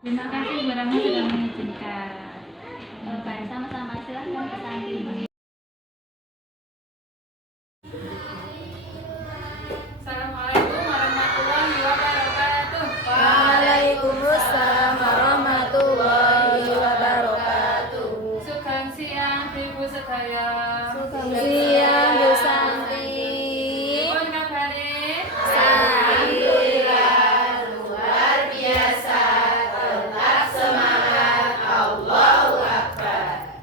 Terima kasih Bu Rama sudah mengizinkan. Baik, sama-sama. Silahkan ke samping. Assalamualaikum warahmatullahi wabarakatuh. Waalaikumsalam warahmatullahi wabarakatuh. Sugeng siang Ibu sedaya. Siang Bu Santi. Pun kabare? Alhamdulillah luar biasa. Tetap semangat. Allahu Akbar.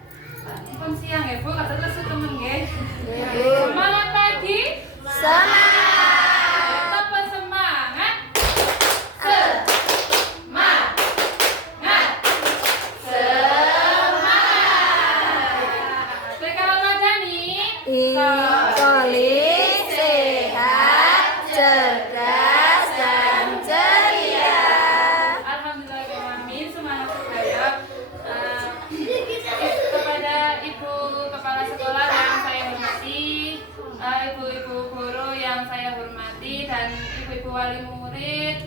Pun siang ya Bu, kata lesu temen nggih. Bu. Semangat pagi. Semangat. Tetap bersemangat. Semangat. TK Ramadhani. Solid, sehat, cerdas, dan ceria. Alhamdulillahirrahmanirrahim. Semangat sedaya. Kepada Ibu Kepala Sekolah yang saya hormati, ibu-ibu guru yang saya hormati, dan ibu-ibu wali murid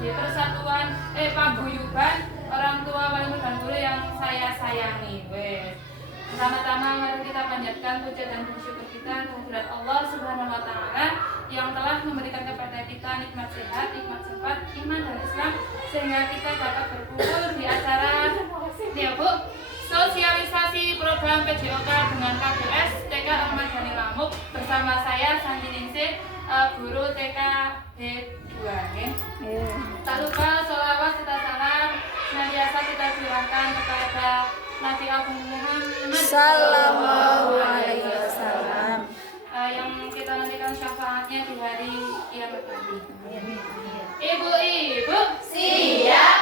di persatuan paguyuban orang tua wali murid dan guru yang saya sayangi. Pertama-tama mari kita panjatkan puja dan bersyukur kita kehadirat Allah Subhanahu wa taala yang telah memberikan kepada kita nikmat sehat, nikmat sempat, iman dan Islam sehingga kita dapat berkumpul di acara ya Bu, sosialisasi program PJOK dengan KBS TK Ahmad Dhani Lamuk bersama saya Santi Ningsih, guru TK B2 ya. Tak lupa sholawat serta salam senantiasa kita curahkan kepada Nabi Agung Muhammad Sallallahu alaihi wasallam. Yang kita nantikan syafaatnya di hari kiamat nanti. Ibu-ibu Siap.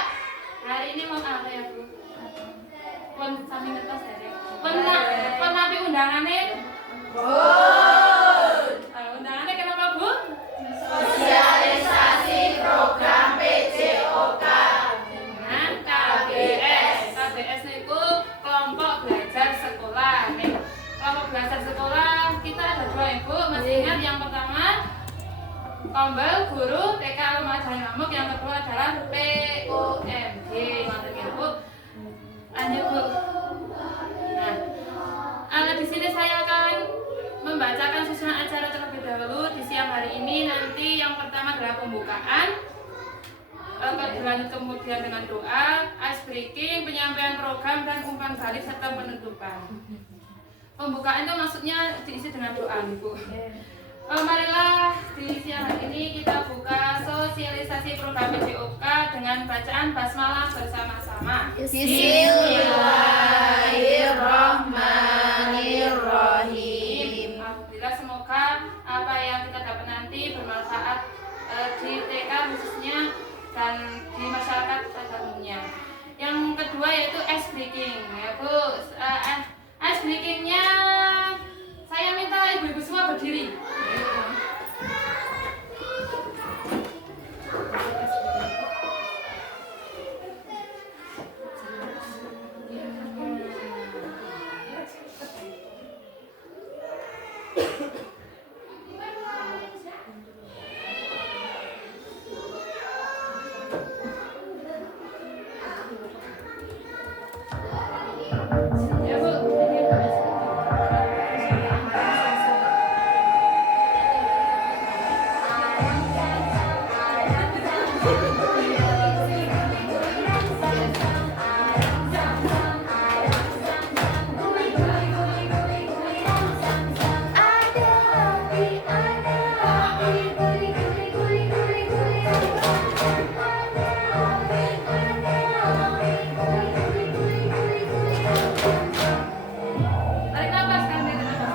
hari ini mau apa ya Bu? Pun sami ngetos ya Dek. Pun nabi undangannya. Undangannya kenapa Bu? Sosialisasi program PJOK Dengan KBS. KBS itu kelompok belajar sekolah. Kelompok belajar sekolah kita ada dua Ibu. Masih ingat yang pertama Kombel Guru TK Ahmad Dhani Lamuk, yang kedua adalah PUMG. Mantap ya Bu. Lanjut Bu. Nah, di sini saya akan membacakan susunan acara terlebih dahulu di siang hari ini. Nanti yang pertama adalah pembukaan, dilanjut kemudian dengan doa, ice breaking, penyampaian program dan umpan balik serta penutupan. Pembukaan itu maksudnya diisi dengan doa, Bu. Marilah di siang hari ini kita buka sosialisasi program PJOK dengan bacaan basmalah bersama-sama. Bismillahirrahmanirrahim. Alhamdulillah, semoga apa yang kita dapat nanti bermanfaat di TK khususnya dan di masyarakat pada umumnya. Yang kedua yaitu ice breaking ya Bu. Ice breakingnya saya minta ibu-ibu semua berdiri. Ya Bu, tarik nafas kan, tarik nafas.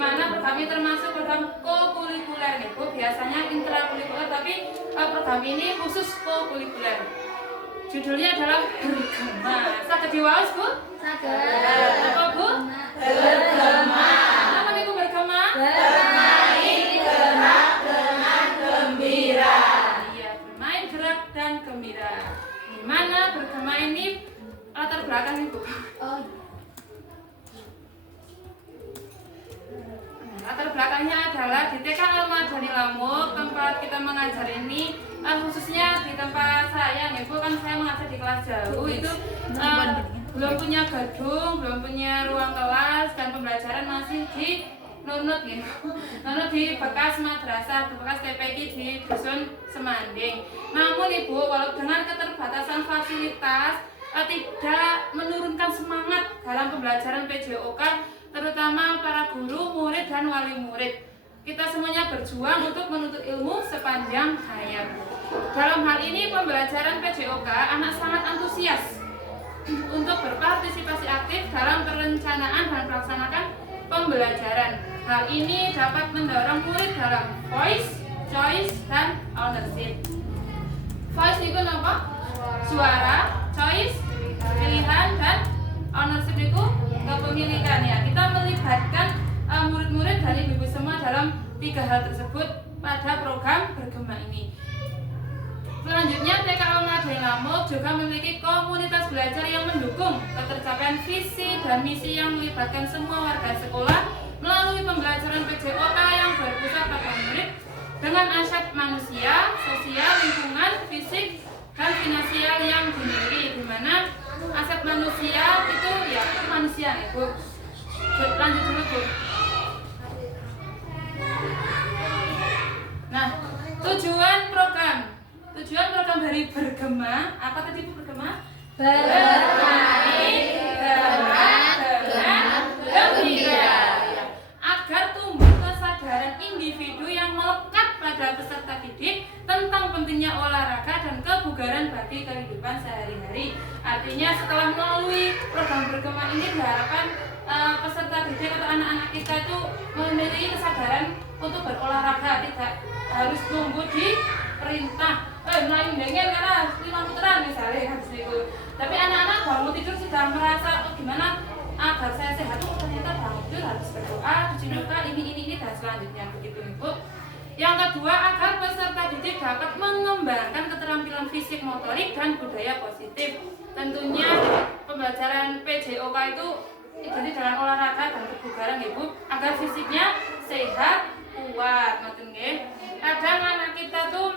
mana program ini termasuk program kokurikuler nih Bu. Biasanya intrakurikuler, tapi program ini khusus kokurikuler. Judulnya adalah bergema. Saged diwaos Bu? Saged. Apa Bu? Bergema. Apa niku bergema? Bermain gerak dengan gembira. Iya, bermain gerak dan gembira. Di mana bergema ini latar belakang Ibu? Oh, Latar belakangnya adalah di TK Al-Madani Lamuk, tempat kita mengajar ini, khususnya di tempat saya nih Bu, kan saya mengajar di kelas jauh itu belum punya gedung, belum punya ruang kelas, dan pembelajaran masih di nunut gitu. Nunut di bekas madrasah, di bekas TPQ di Dusun Semanding. Namun Ibu, walau dengan keterbatasan fasilitas, tidak menurunkan semangat dalam pembelajaran PJOK, terutama para guru, murid, dan wali murid. Kita semuanya berjuang untuk menuntut ilmu sepanjang hayat. Dalam hal ini pembelajaran PJOK, anak sangat antusias untuk berpartisipasi aktif dalam perencanaan dan melaksanakan pembelajaran. Hal ini dapat mendorong murid dalam voice, choice, dan ownership. Voice itu apa? Suara, choice, pilihan, dan ownership itu kepemilikan ya. Kita melibatkan murid-murid dan ibu-ibu semua dalam 3 hal tersebut pada program bergema ini. Selanjutnya, TK Al-Madani Lamuk juga memiliki komunitas belajar yang mendukung ketercapaian visi dan misi yang melibatkan semua warga sekolah melalui pembelajaran PJOK yang berpusat pada murid dengan aspek manusia, sosial, lingkungan, fisik, dan finansial yang dimiliki, di mana aset manusia itu ya manusia nih Bu. Lanjut dulu Bu. Nah, tujuan program dari bergema apa tadi Bu? Bergema? bermain gerak dengan gembira. Agar tumbuh kesadaran individu yang melekat pada peserta didik tentang pentingnya olahraga dan kebugaran bagi kehidupan sehari-hari. Artinya setelah melalui program bergema ini diharapkan peserta didik atau anak-anak kita itu memiliki kesadaran untuk berolahraga, tidak harus tunggu di perintah melayu dengan karena 5 putaran misalnya habis itu. Tapi anak-anak bangun tidur sudah merasa gimana agar saya sehat, ternyata bangun tidur harus berdoa, cuci muka, ini dan selanjutnya begitu Ibu. Yang kedua, agar peserta didik dapat mengembangkan keterampilan fisik, motorik, dan budaya positif. Tentunya pembelajaran PJOK itu identik dengan olahraga dan kebugaran Ibu, agar fisiknya sehat, kuat, ngoten nggih. Kadang anak kita tuh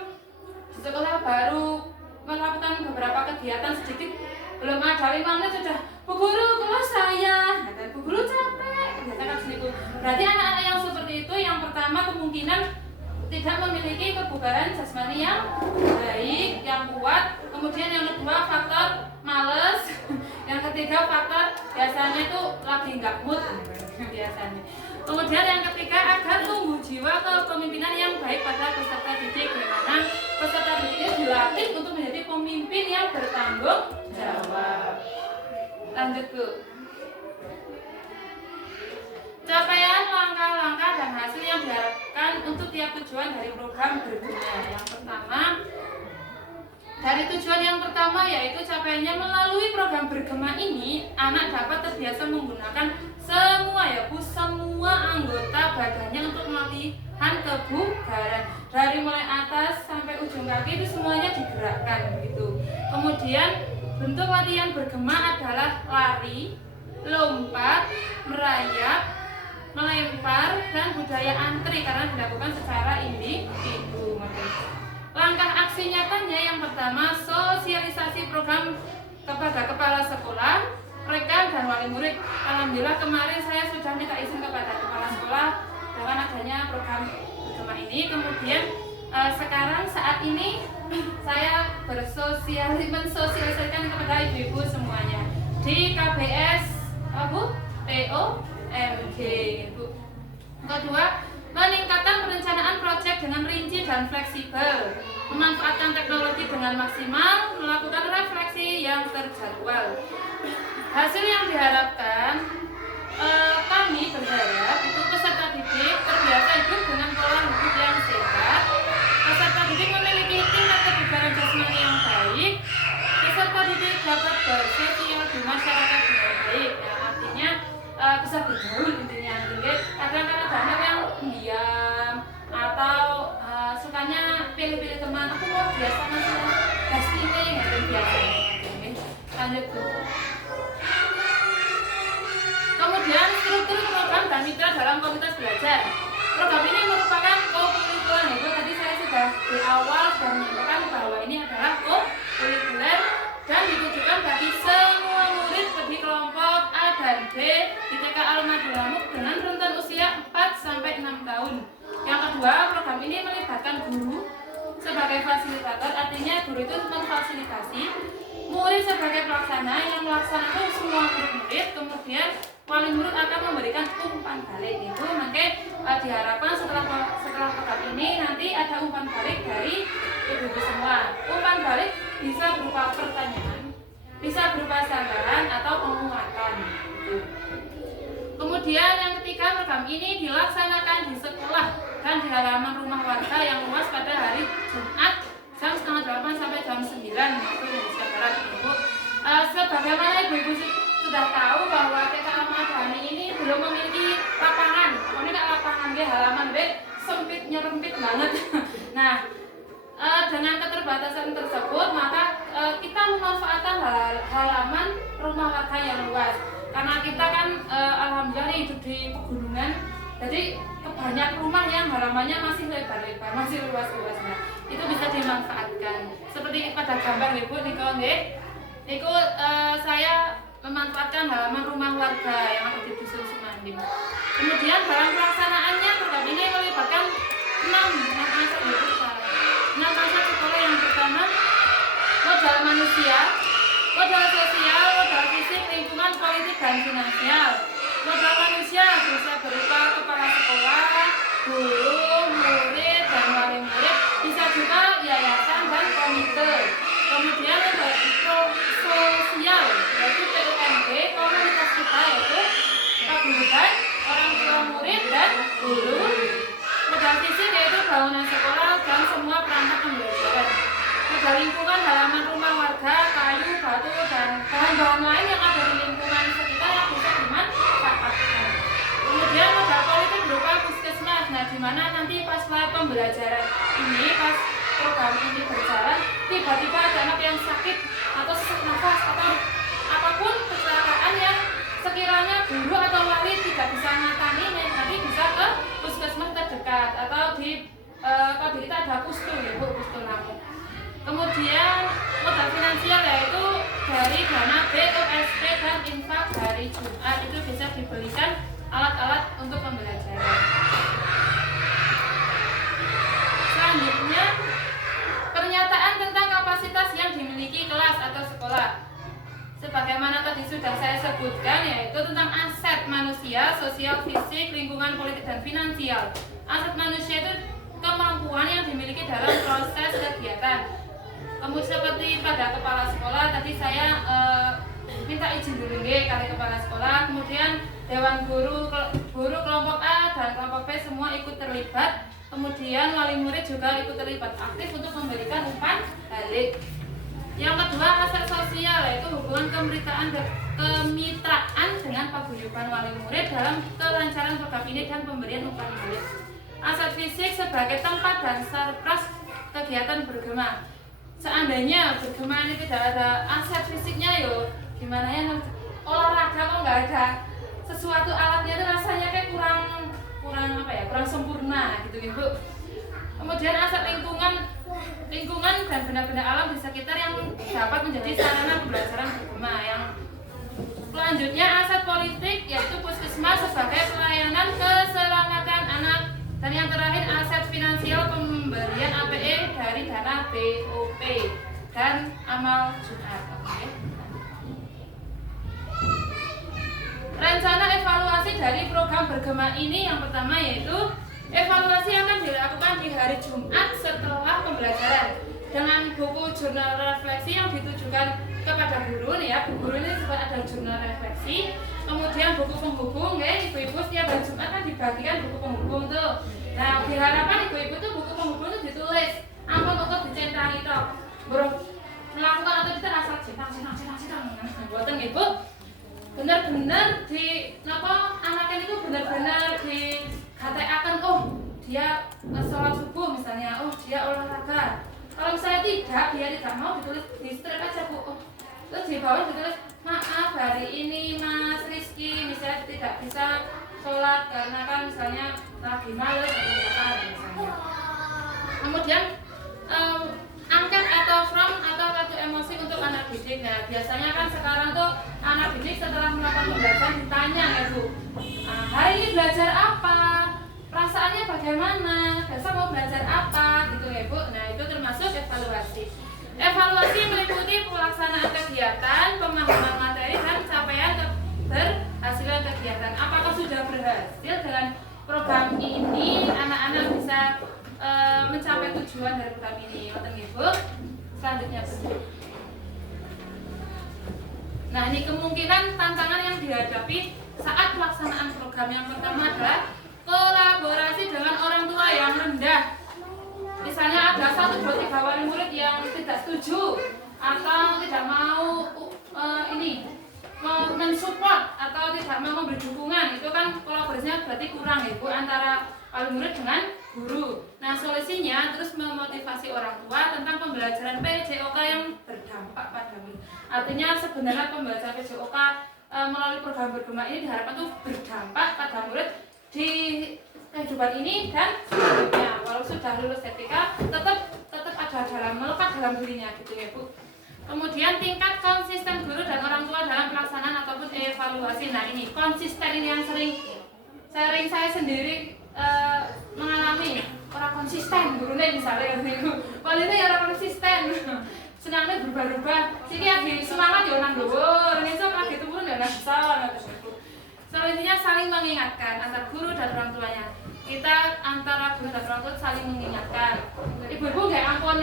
di sekolah baru melakukan beberapa kegiatan sedikit, belum ada 5 menit sudah Bu Guru kelas saya, dan Bu Guru capek, biasanya gitu. Berarti anak-anak yang seperti itu yang pertama kemungkinan tidak memiliki kebugaran jasmani yang baik, yang kuat. Kemudian yang kedua faktor males, yang ketiga faktor biasanya itu lagi nggak mood biasanya. Kemudian yang ketiga, agar tumbuh jiwa kepemimpinan yang baik pada peserta didik, di mana peserta didik dilatih untuk menjadi pemimpin yang bertanggung jawab. Lanjut Bu. Capaian, langkah-langkah, dan hasil yang diharapkan untuk tiap tujuan dari program bergema. Yang pertama, dari tujuan yang pertama yaitu capaiannya melalui program bergema ini, anak dapat terbiasa menggunakan semua anggota badannya untuk melatihan kebugaran. Dari mulai atas sampai ujung kaki itu semuanya digerakkan begitu. Kemudian bentuk latihan bergema adalah lari, lompat, merayap, melempar, dan budaya antri karena dilakukan secara individu. Langkah aksi nyatanya yang pertama, sosialisasi program kepada kepala sekolah, rekan, dan wali murid. Alhamdulillah kemarin saya sudah minta izin kepada kepala sekolah dengan adanya program bergema ini. Kemudian sekarang saat ini saya mensosialisasikan kepada ibu-ibu semuanya di KBS TOMG Bu. Kedua, meningkatkan perencanaan proyek dengan rinci dan fleksibel, memanfaatkan teknologi dengan maksimal, melakukan refleksi yang terjadwal. Hasil yang diharapkan, kami berharap itu peserta didik dapat bersosial di masyarakat dengan baik. Nah, artinya bisa bergaul intinya. Jadi kadang-kadang ada yang diam atau sukanya pilih-pilih teman. Aku mau biasa masuk tes ini gitu biasa. Lanjut tuh. Kemudian struktur program dan mitra dalam komunitas belajar. Program ini merupakan co-kurikuler. Itu tadi saya sudah di awal sudah menyampaikan bahwa ini adalah co-kurikuler dan ditujukan bagi semua murid di kelompok A dan B di TK Al-Madinah dengan rentan usia 4 sampai 6 tahun. Yang kedua, program ini melibatkan guru sebagai fasilitator, artinya guru itu memfasilitasi, murid sebagai pelaksana yang melaksanakan semua murid-murid, kemudian wali murid akan memberikan umpan balik. Itu makanya diharapkan setelah program ini nanti ada umpan balik dari ibu-ibu semua. Umpan balik bisa berupa pertanyaan, bisa berupa sanggahan atau penguatan. Gitu. Kemudian yang ketiga, program ini dilaksanakan di sekolah dan di halaman rumah warga yang luas pada hari Jumat jam 7:30 sampai jam 9 waktu Indonesia Barat. Ibu, sebagaimana ibu-ibu sudah tahu bahwa TK Al-Madani ini belum memiliki lapangan. Pokoknya tidak lapangan dia halaman sempit nyerempit banget. Nah, dengan keterbatasan tersebut maka kita memanfaatkan halaman rumah warga yang luas. Karena kita kan alhamdulillah hidup di pegunungan, jadi banyak rumah yang halamannya masih lebar-lebar, masih luas-luas. Nah, itu bisa dimanfaatkan. Seperti pada gambar Ibu Niko nggih. Niku saya memanfaatkan halaman rumah warga yang ada di Dusun Sumandim. Kemudian dalam pelaksanaannya program ini melibatkan 6 aspek sekolah. Yang pertama, modal manusia, modal sosial, modal fisik, lingkungan, politik, dan finansial. Modal manusia bisa berupa kepala sekolah, guru, murid, dan wali murid, bisa juga yayasan dan komite. Kemudian modal sosial yaitu PUMD, komunitas kita yaitu paguyuban, orang tua murid dan guru. Modal fisik yaitu bangunan sekolah dan semua perangkat pembelajaran. Modal lingkungan, halaman rumah warga, kayu, batu, dan bahan-bahan lain yang ada di lingkungan sekitar yang bisa dimanfaatkan. Kemudian modal politik berupa puskesmas. Nah, di mana nanti pas pembelajaran ini, pas program ini berjalan, tiba-tiba ada anak yang sakit atau sesak nafas atau apapun kecelakaan yang sekiranya guru atau wali tidak bisa mengatasi, nanti bisa ke puskesmas terdekat atau di kalau kita ada pustu ya Bu, pustu Lampung. Kemudian modal finansial yaitu dari dana BUSP dan infak hari Jumat, itu bisa dibelikan alat-alat untuk pembelajaran. Selanjutnya, pernyataan tentang kapasitas yang dimiliki kelas atau sekolah. Sebagaimana tadi sudah saya sebutkan, yaitu tentang aset manusia, sosial, fisik, lingkungan, politik, dan finansial. Aset manusia itu kemampuan yang dimiliki dalam proses kegiatan. Kemudian seperti pada kepala sekolah, tadi saya minta izin dulu kali kepala sekolah, kemudian dewan guru kelompok A dan kelompok B semua ikut terlibat. Kemudian wali murid juga ikut terlibat aktif untuk memberikan umpan balik. Yang kedua, aset sosial yaitu hubungan kemitraan dengan paguyuban wali murid dalam kelancaran program ini dan pemberian umpan balik. Aset fisik sebagai tempat dan sarpras kegiatan bergema. Seandainya bergema ini tidak ada aset fisiknya, yo gimana ya olahraga kok nggak ada sesuatu alatnya, itu rasanya kayak kurang sempurna gitu Bu. Kemudian aset lingkungan dan benda-benda alam di sekitar yang dapat menjadi sarana pembelajaran bergema. Yang selanjutnya, aset politik yaitu puskesmas sebagai pelayanan keselamatan anak. Dan yang terakhir, aset finansial pemberian APE dari dana BOP dan amal Jumat. Rencana evaluasi dari program bergema ini yang pertama yaitu evaluasi akan dilakukan di hari Jumat setelah pembelajaran dengan buku jurnal refleksi yang ditujukan kepada guru nih ya. Guru ini sempat ada jurnal refleksi, kemudian buku penghubung ya, ibu-ibu setiap hari Jumat kan dibagikan buku penghubung tuh. Nah, diharapkan ibu-ibu tuh buku penghubung itu ditulis ampun untuk dicentang itu melakukan atau tidak asal cetang. Mboten nggih, Bu. Bener-bener di napa anaknya itu bener-bener digatekaken dia sholat subuh misalnya, dia olahraga. Kalau misalnya dia tidak mau ditulis di strip aja, Bu. Terus di bawah ditulis, maaf hari ini Mas Rizky misalnya tidak bisa sholat karena kan misalnya lagi males atau misalnya. Kemudian angkat atau from atau kartu emosi untuk anak didik. Nah biasanya kan sekarang tuh anak didik setelah melakukan pembelajaran ditanya ya Bu, hari ini belajar apa? Perasaannya bagaimana? Besok mau belajar apa? Gitu ya Bu. Nah itu termasuk evaluasi. Evaluasi meliputi pelaksanaan kegiatan, pemahaman materi dan capaian keberhasilan kegiatan. Apakah sudah berhasil dengan program ini? Anak-anak bisa mencapai tujuan dari program ini. Ngoten nggih, Bu. Selanjutnya, Bu. Nah, ini kemungkinan tantangan yang dihadapi saat pelaksanaan program. Yang pertama adalah kolaborasi dengan orang tua yang rendah. Misalnya ada 1, 2, 3 wali murid yang tidak setuju atau tidak mau mensupport atau tidak mau memberi dukungan. Itu kan kolaborasinya berarti kurang ya Bu antara wali murid dengan guru. Nah solusinya terus memotivasi orang tua tentang pembelajaran PJOK yang berdampak pada murid. Artinya sebenarnya pembelajaran PJOK melalui program bergema ini diharapkan tuh berdampak pada murid di kehidupan ini dan selanjutnya. Walau sudah lulus TPK tetap ada melekat dalam dirinya gitu ya Bu. Kemudian tingkat konsisten guru dan orang tua dalam pelaksanaan ataupun evaluasi. Nah ini konsisten ini yang sering saya sendiri mengalami orang konsisten gurunya misalnya paling ya orang konsisten senangnya berubah-ubah sih lagi semangat ya nang dhuwur esuk lagi turun ya nang bawah. Solusinya saling mengingatkan antar guru dan orang tuanya. Kita antara guru dan orang tua saling mengingatkan. Ibu-ibu nggak ampun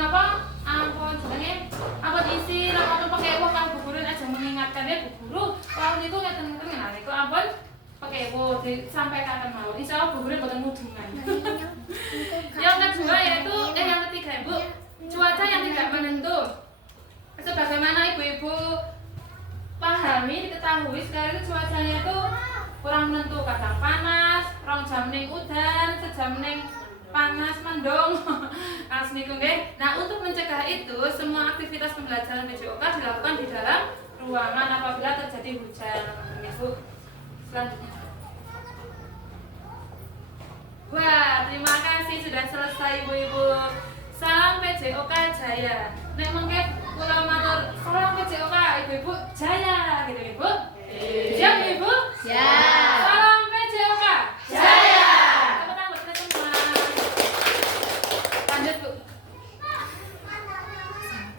jenenge ampun isi ampun pakai uang kalau bu guru aja mengingatkan ya bu guru kalau itu ngeten-ngeten nah niku ampun pakai uang disampaikan mau. Insya Allah bu guru boten mudungan. Yang kedua yaitu yang ketiga Ibu, cuaca yang tidak menentu. Sebagaimana ibu-ibu pahami diketahui sekarang itu cuacanya itu kurang menentu, kadang panas, rong jam ning udan, sejam ning panas mendung. Asniku nggih. Nah, untuk mencegah itu, semua aktivitas pembelajaran PJOK dilakukan di dalam ruangan apabila terjadi hujan. Ibu. Selanjutnya. Wah, terima kasih sudah selesai Ibu-ibu. Salam PJOK Jaya. Nek mengke kula matur salam PJOK Ibu-ibu Jaya gitu Ibu. Siap Ibu? Siap. Salam PJOK Jaya. Tepuk tangan buat kita semua. Lanjut Bu.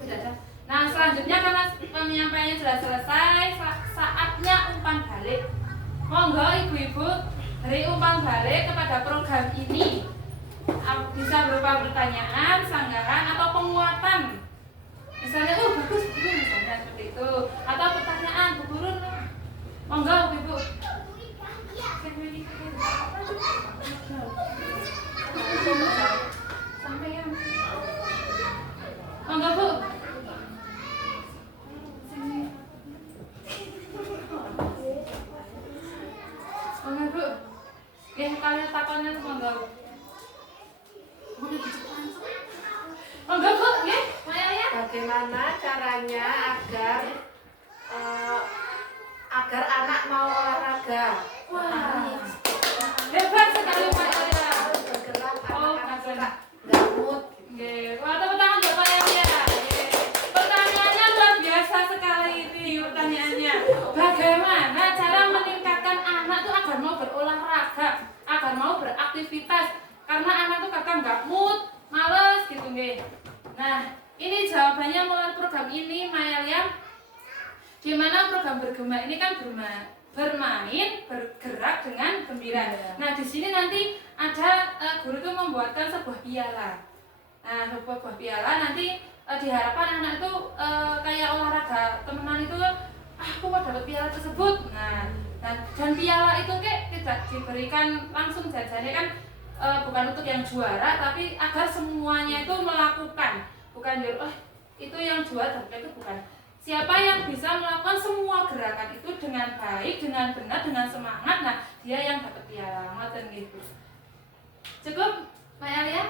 Tidak ada. Nah selanjutnya karena penyampaiannya sudah selesai, saatnya umpan balik. Monggo ibu-ibu beri umpan balik kepada program ini. Bisa berupa pertanyaan, sanggahan atau penguatan. Misalnya, bagus Bu Guru misalnya seperti itu. Atau pertanyaan, Bu Guru, monggo ibu. Sampai monggo Bu. Monggo Bu. Nggih kalian takonan monggo. Monggo Bu, nggih. Bagaimana caranya agar anak mau olahraga? Wah, hebat sekali Pak Yaya. Harus bergerak, anak-anak suka suka gabut. Nggih, wah tepuk tangan buat Pak Yaya. Pertanyaannya luar biasa sekali ini pertanyaannya. Bagaimana cara meningkatkan anak tuh agar mau berolahraga, agar mau beraktivitas? Karena anak tuh kadang nggak mood, males gitu nggih. Nah, ini jawabannya melalui program ini Mayaliam. Di mana program bergema ini kan bermain, bergerak dengan gembira. Nah, di sini nanti ada guru itu membuatkan sebuah piala. Nah, sebuah piala nanti diharapkan anak itu kayak olahraga temenan itu, aku mau dapat piala tersebut. Nah, dan piala itu tidak diberikan langsung jajannya kan bukan untuk yang juara, tapi agar semuanya itu melakukan. Bukan itu yang juara, tapi itu bukan. Siapa yang bisa melakukan semua gerakan itu dengan baik, dengan benar, dengan semangat, nah dia yang dapat piala. Ngoten gitu. Cukup, Mbak Alia?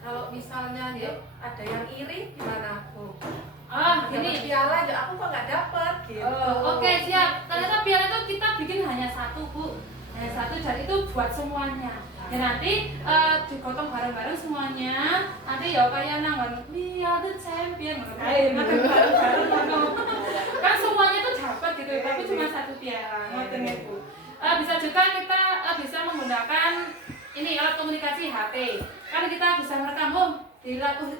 Kalau misalnya ya, ada yang iri gimana Bu? Oh, Dapat gini. piala ya aku kok nggak dapet gitu. Oh, oke, siap. Ternyata piala itu kita bikin hanya satu, Bu. Hanya satu, dan itu buat semuanya. Ya nanti digotong bareng-bareng semuanya. Nanti ya kayak nangan we are the champion. Makan bareng-bareng kan semuanya tuh dapat gitu, tapi cuma satu piala. Ngoten ya, Bu. Bisa juga kita bisa menggunakan ini alat komunikasi HP. Kan kita bisa merekam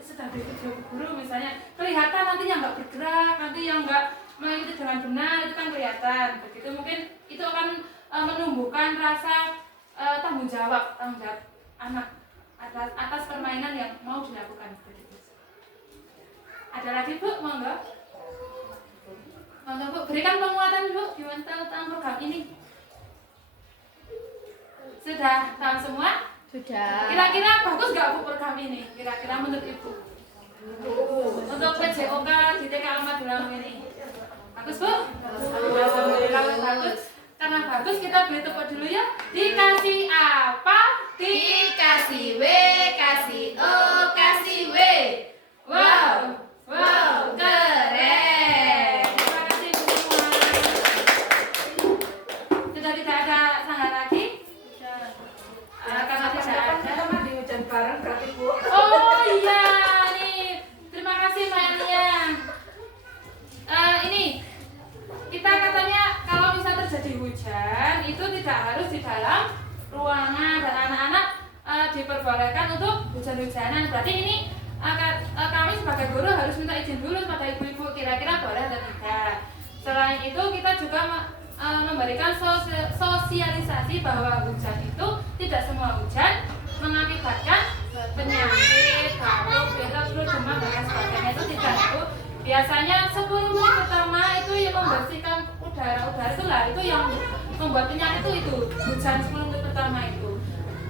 sedang di video guru misalnya. Kelihatan nanti yang nggak bergerak, nanti yang nggak mengikuti dengan benar itu kan kelihatan. Begitu mungkin itu akan menumbuhkan rasa tanggung jawab anak atas permainan yang mau dilakukan. Ada lagi Bu, monggo. Monggo Bu, berikan penguatan Bu gimana tentang program ini. Sudah tahu semua? Sudah. Kira-kira bagus nggak Bu program ini? Kira-kira menurut Ibu? Untuk PJOK di TK Almat Dulang ini bagus Bu? Alhamdulillah bagus. Karena bagus kita beri tepuk dulu ya. Dikasih apa? Dikasih W, kasih O, kasih W. Wow, Keren. Terima kasih Bu semua. Sudah tidak ada sanggar lagi? Karena tidak ada. Kita mandi hujan bareng berarti Bu. Oh iya nih, terima kasih Mbak Elia. Ini kita katanya kalau bisa terjadi hujan itu tidak harus di dalam ruangan dan anak-anak diperbolehkan untuk hujan-hujanan. Berarti ini kami sebagai guru harus minta izin dulu pada ibu-ibu kira-kira boleh atau tidak. Selain itu kita juga memberikan sosialisasi bahwa hujan itu tidak semua hujan mengakibatkan penyakit, batuk, pilek, flu, demam dan lain sebagainya itu tidak Bu. Biasanya 10 menit pertama itu yang membersihkan udara itu yang membuat penyakit itu hujan 10 menit pertama itu.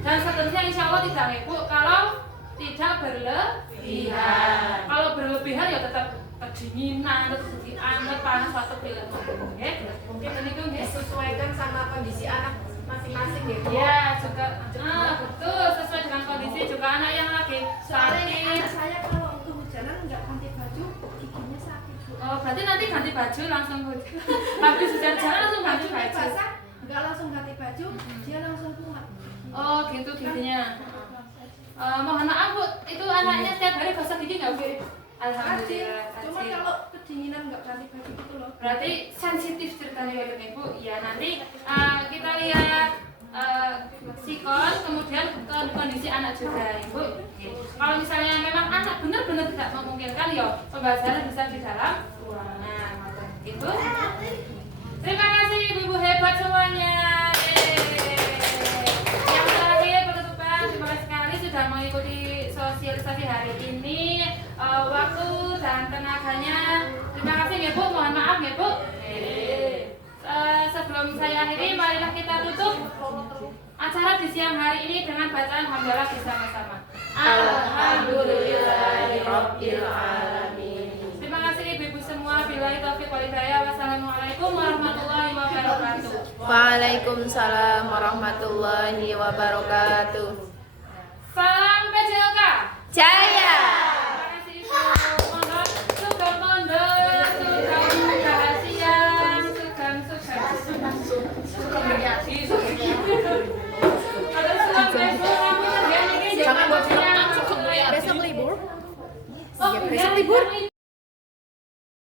Dan seterusnya insya Allah tidak Bu kalau tidak berlebihan. Kalau berlebihan ya tetap kedinginan, tetap jadi anget, panas, batuk, pilek. Mungkin ini tuh Disesuaikan sama kondisi anak masing-masing ya Bu. ya juga betul sesuai dengan kondisi juga anak yang lagi sakit. Saya kalau kehujanan nggak ganti baju, giginya sakit Bu. Oh berarti nanti ganti baju langsung habis hujan-hujanan langsung ganti Bajunya baju. basah, nggak langsung ganti baju, dia langsung kumat. Oh gitu giginya. Mohon maaf Bu, itu anaknya setiap hari gosok gigi nggak Bu? Alhamdulillah. Cuma Rajin. kalau kedinginan nggak ganti baju gitu loh. Berarti sensitif ceritanya ya Bu. Ya nanti kita lihat sikon kemudian ke kondisi anak juga Ibu. Kalau misalnya memang anak benar-benar tidak memungkinkan ya pembelajaran bisa di dalam ruangan. Ibu. Terima kasih ibu-ibu hebat semuanya. Yang terakhir penutupan terima kasih sekali sudah mengikuti sosialisasi hari ini. Waktu dan tenaganya terima kasih ya Bu, mohon maaf ya Bu. Sebelum saya akhiri marilah kita tutup acara di siang hari ini dengan bacaan hamdalah bersama-sama. Alhamdulillahirabbil alamin. Terima kasih ibu-ibu semua. Billahi taufiq wal hidayah. Wassalamualaikum warahmatullahi wabarakatuh. Waalaikumsalam warahmatullahi wabarakatuh. Salam PJOK. Jaya. Terima kasih Ibu. Monggo sugeng kondo, sugeng rahasia, sugeng. Besok libur. Oh, besok libur.